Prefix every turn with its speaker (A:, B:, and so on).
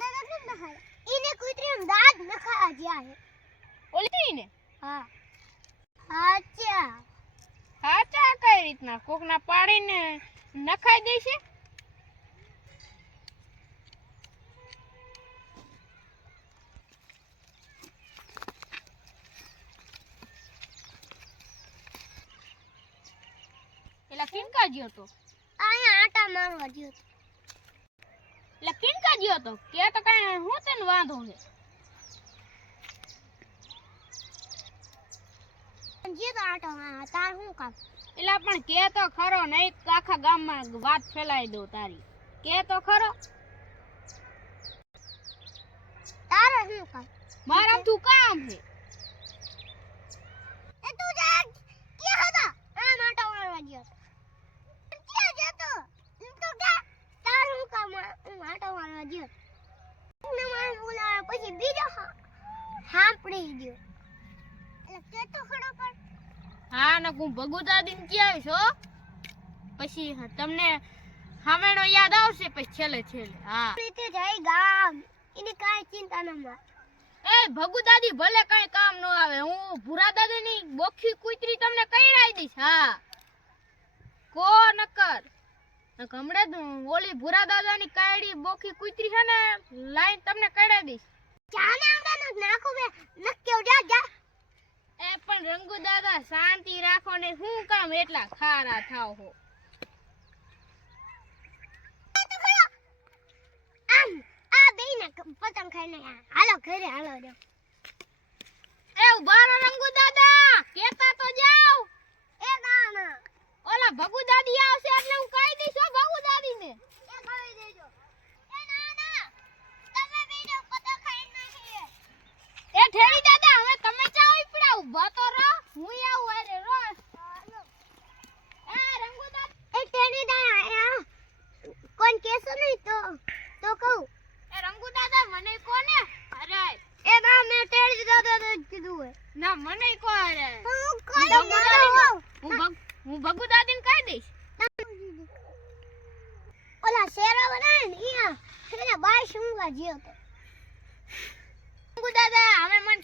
A: દાદા કેમ નખાય ઈને કૂતરીનું દાંત નખાવા જ્યાં હે
B: ને હાચા કઈ રીતના કોકના પાડીને નખાઈ દેશે એલા કિનકા જ્યો તો
A: અહીંયા આટા મારવા જ્યો તો.
B: એટલે કિનકા જ્યો તો કે તો કઈ હું તને વાંધો છે.
A: જ્યો તો આટા મારવા તાર શું કામ?
B: એલા પણ કે તો ખરો નહીં તો આખા ગામમાં વાત ફેલાઈ દઉં તારી. કે તો ખરો.
A: તારે શું કામ?
B: મારા તું કામ છે
A: એ તું જા ક્યાં હતા આ આટા મારવા જ્યો તો ક્યાં જતો એમ તો કે તાર શું કામ આ- હું આટા મારવા જ્યો તો. ને મને બોલાવે પછી બીજો હા હાંપડી ગયો. એટલે કે તો પણ.
B: હા ને હું ભગુ દાદી ને ક્યાં છો પછી તમને હામેણો યાદ આવશે પછી છેલ્લે છેલ્લે હા.
A: રીતે જાય ગામ. એની કાંઈ ચિંતા ન માર.
B: એ ભગુ દાદી ભલે કઈ કામ ન આવે હું ભૂરા દાદી ની બોખી કુતરી તમને કઈડાઈ દઈશ હા. કો નકર. હમણાં જ ઓલી ભૂરા દાદા ની કાયડી બોખી કુતરી છે ને લાઈન તમને કઈડાઈ દઈશ.
A: જાને આમડા ન નાખો બે નક્કી જા જા.
B: એ પણ રંગુ દાદા શાંતિ રાખો ને શું કામ એટલા ખારા થાવ હો.
A: તો ખરો. આમ આ બેયને પતંગ ખાઈને હાલો ઘરે હાલો જો.
B: એ ઊભા રંગુ દાદા કેતા તો જાવ
A: એ ના ના
B: ઓલા ભગુ દાદી આવશે એટલે હું કહી દઈશ હો ભગુ દાદી ને
A: એ કરી દેજો એ ના ના તમે બેયને પતંગ ખાઈને નાખીએ
B: એ ઠેડી દાદા હવે તમે ચાવ પડા ઊભા તો રહો હું આવું અરે રો એ રંગુ દાદા
A: એ તેની દા આ કોણ કેસો નહીં તો તો કહું.
B: એ રંગુ દાદા મને કોને અરે
A: એ ના મે તેડી દાદા ને કીધું હે
B: ના મને કો અરે
A: હું
B: કોઈ હું હું ભગુ દાદી ને કહી દઈશ.
A: ઓલા શેરો બનાવે ને ઈયા એને બાય શુંગા જીયો તો.
B: રંગુ દાદા હવે મને